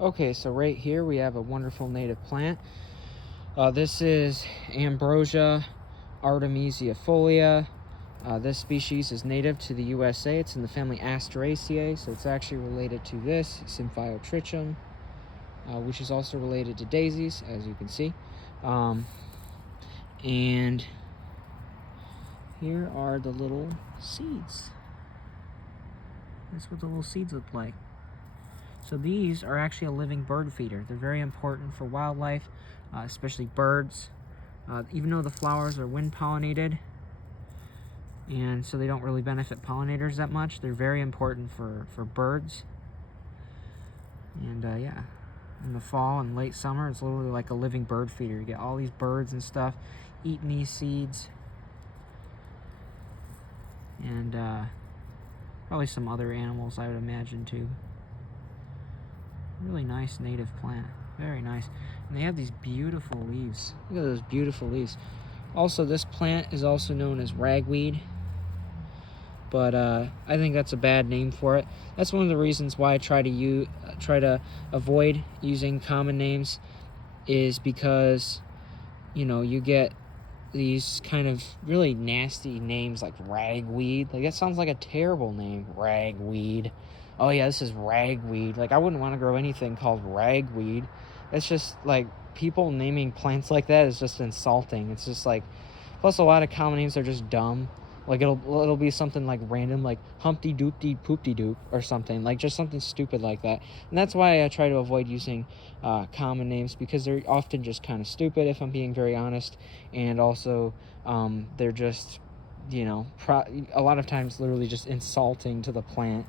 Okay, so right here we have a wonderful native plant. This is Ambrosia artemisiifolia. This species is native to the USA. It's in the family Asteraceae, so it's actually related to this, Symphyotrichum, which is also related to daisies, as you can see. And here are the little seeds. That's what the little seeds look like. So these are actually a living bird feeder. They're very important for wildlife, especially birds. Even though the flowers are wind pollinated, and so they don't really benefit pollinators that much, they're very important for birds. And yeah, in the fall and late summer, it's literally like a living bird feeder. You get all these birds and stuff eating these seeds. And probably some other animals, I would imagine, too. Really nice native plant. Very nice. And they have these beautiful leaves. Look at those beautiful leaves. Also, this plant is also known as ragweed, but I think that's a bad name for it. That's one of the reasons why I try to avoid using common names, is because, you know, you get these kind of really nasty names like ragweed. Like, that sounds like a terrible name, ragweed. Oh yeah, this is ragweed. Like, I wouldn't want to grow anything called ragweed. It's just like, people naming plants like that is just insulting. It's just like, plus a lot of common names are just dumb. Like, it'll be something like random, like Humpty Doopty Poopty Doop or something, like just something stupid like that. And that's why I try to avoid using common names, because they're often just kind of stupid, if I'm being very honest. And also, they're just, you know, a lot of times literally just insulting to the plant.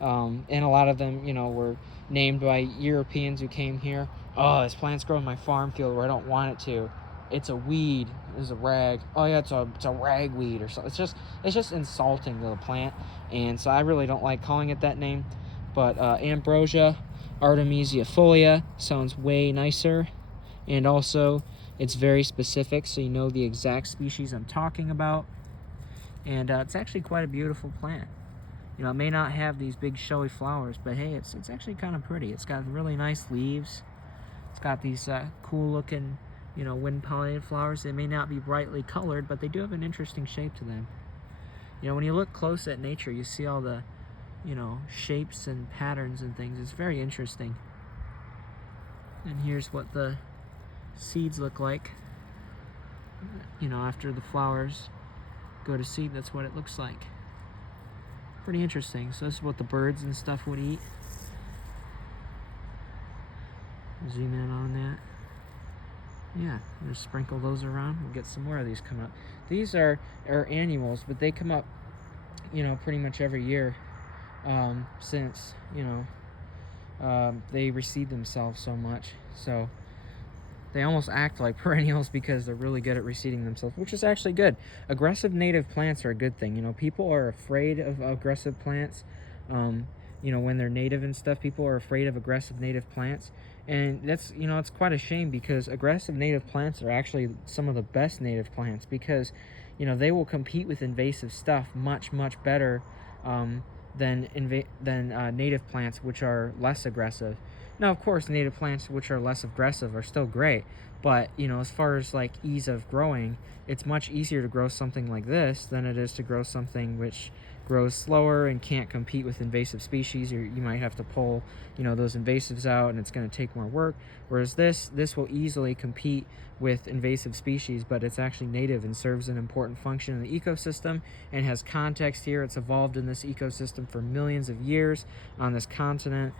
And a lot of them, you know, were named by Europeans who came here. Oh, this plant's growing in my farm field where I don't want it to. It's a weed. It's a rag. Oh yeah, it's a ragweed or something. It's just insulting to the plant, and so I really don't like calling it that name. But Ambrosia artemisiifolia sounds way nicer, and also it's very specific, so you know the exact species I'm talking about. And it's actually quite a beautiful plant. You know, it may not have these big showy flowers, but hey, it's actually kind of pretty. It's got really nice leaves. It's got these cool looking, you know, wind pollinated flowers. They may not be brightly colored, but they do have an interesting shape to them. You know, when you look close at nature, you see all the, you know, shapes and patterns and things. It's very interesting. And here's what the seeds look like. You know, after the flowers go to seed, that's what it looks like. Pretty interesting. So this is what the birds and stuff would eat. Zoom in on that. Yeah, just sprinkle those around. We'll get some more of these coming up. These are annuals, but they come up, you know, pretty much every year, since, you know, they reseed themselves so much. So they almost act like perennials because they're really good at reseeding themselves, which is actually good. Aggressive native plants are a good thing. You know, people are afraid of aggressive plants. You know, when they're native and stuff, people are afraid of aggressive native plants. And that's, you know, it's quite a shame, because aggressive native plants are actually some of the best native plants, because, you know, they will compete with invasive stuff much, much better than native plants, which are less aggressive. Now, of course, native plants which are less aggressive are still great, but, you know, as far as like ease of growing, it's much easier to grow something like this than it is to grow something which grows slower and can't compete with invasive species. Or you might have to pull, you know, those invasives out, and it's going to take more work. Whereas this will easily compete with invasive species, but it's actually native and serves an important function in the ecosystem and has context here. It's evolved in this ecosystem for millions of years on this continent,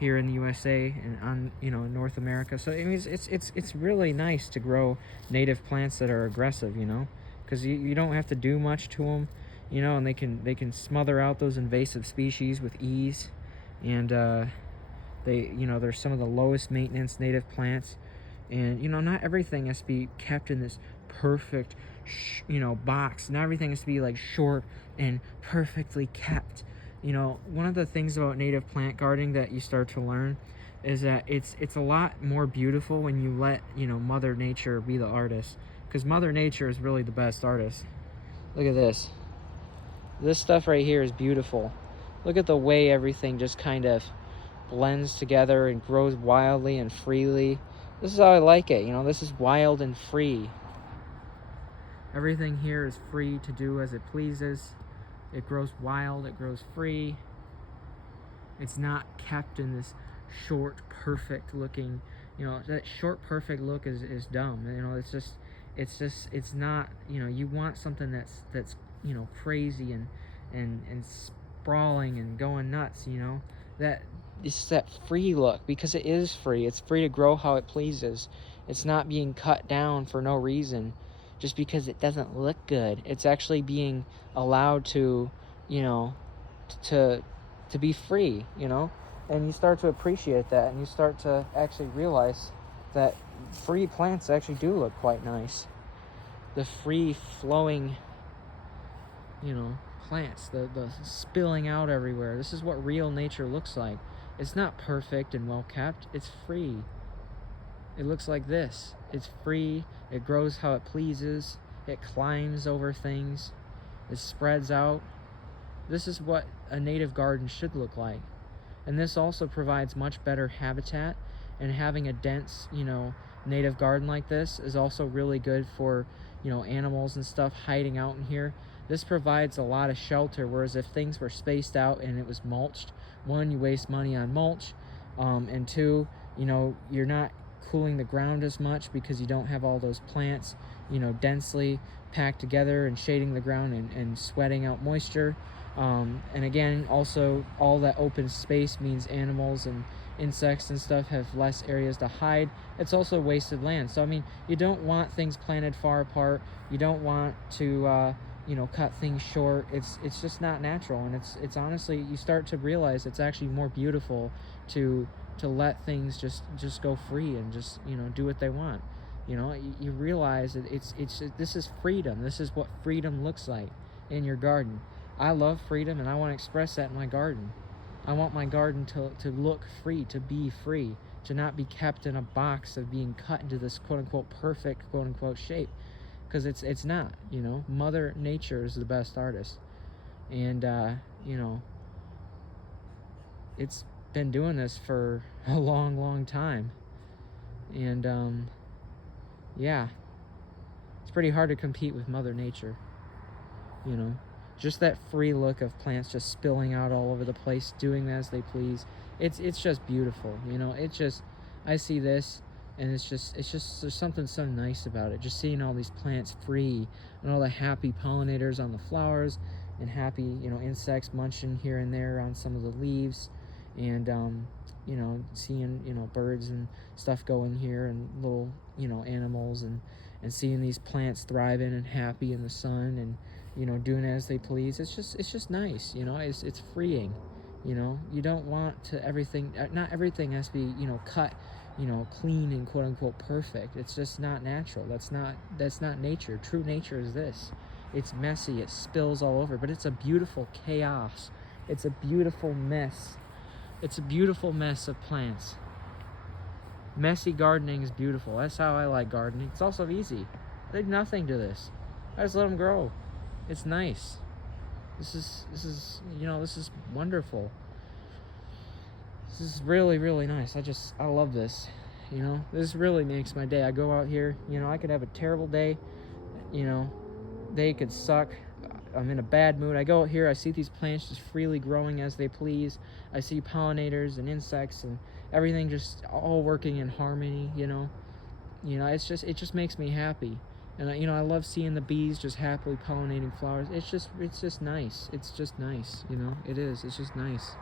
here in the USA and on, you know, in North America. So I mean, it's really nice to grow native plants that are aggressive, you know, because you don't have to do much to them, you know, and they can smother out those invasive species with ease. And they, you know, they're some of the lowest maintenance native plants. And, you know, not everything has to be kept in this perfect, you know, box. Not everything has to be like short and perfectly kept. You know, one of the things about native plant gardening that you start to learn is that it's a lot more beautiful when you let, you know, Mother Nature be the artist, because Mother Nature is really the best artist. Look at this. This stuff right here is beautiful. Look at the way everything just kind of blends together and grows wildly and freely. This is how I like it, you know, this is wild and free. Everything here is free to do as it pleases. It grows wild, it grows free. It's not kept in this short, perfect looking, you know, that short, perfect look is dumb. You know, it's not, you know, you want something that's, you know, crazy and sprawling and going nuts, you know, that it's that free look, because it is free. It's free to grow how it pleases. It's not being cut down for no reason just because it doesn't look good. It's actually being allowed to, you know, to be free, you know, and you start to appreciate that, and you start to actually realize that free plants actually do look quite nice. The free flowing, you know, plants, the spilling out everywhere. This is what real nature looks like. It's not perfect and well kept. It's free. It looks like this. It's free. It grows how it pleases. It climbs over things. It spreads out. This is what a native garden should look like. And this also provides much better habitat, and having a dense, you know, native garden like this is also really good for, you know, animals and stuff hiding out in here. This provides a lot of shelter, whereas if things were spaced out and it was mulched, one, you waste money on mulch, and two, you know, you're not cooling the ground as much because you don't have all those plants, you know, densely packed together and shading the ground and sweating out moisture. And again, also all that open space means animals and insects and stuff have less areas to hide. It's also wasted land. So I mean, you don't want things planted far apart. You don't want to you know, cut things short. It's just not natural, and it's honestly, you start to realize it's actually more beautiful to let things just go free and just, you know, do what they want. You know, you realize that this is freedom. This is what freedom looks like in your garden. I love freedom, and I want to express that in my garden. I want my garden to look free, to be free, to not be kept in a box of being cut into this quote-unquote perfect quote-unquote shape, because it's not, you know. Mother Nature is the best artist, and you know, it's been doing this for a long time, and yeah, it's pretty hard to compete with Mother Nature, you know. Just that free look of plants just spilling out all over the place, doing as they please. It's just beautiful, you know. It just, I see this, and it's just there's something so nice about it. Just seeing all these plants free, and all the happy pollinators on the flowers, and happy, you know, insects munching here and there on some of the leaves, and you know, seeing, you know, birds and stuff go in here, and little, you know, animals, and seeing these plants thriving and happy in the sun, and, you know, doing as they please. It's just nice, you know. It's freeing, you know. You don't want to everything, not everything has to be, you know, cut, you know, clean and quote unquote perfect. It's just not natural. That's not nature. True nature is this. It's messy, it spills all over, but it's a beautiful chaos. It's a beautiful mess. It's a beautiful mess of plants. Messy gardening is beautiful. That's how I like gardening. It's also easy. I did nothing to this. I just let them grow. It's nice. This is you know, this is wonderful. This is really nice. I love this. You know, this really makes my day. I go out here, you know, I could have a terrible day, you know, day could suck. I'm in a bad mood. I go out here, I see these plants just freely growing as they please. I see pollinators and insects and everything just all working in harmony, you know. You know, it just makes me happy. And you know, I love seeing the bees just happily pollinating flowers. It's just nice. It's just nice, you know. It is. It's just nice.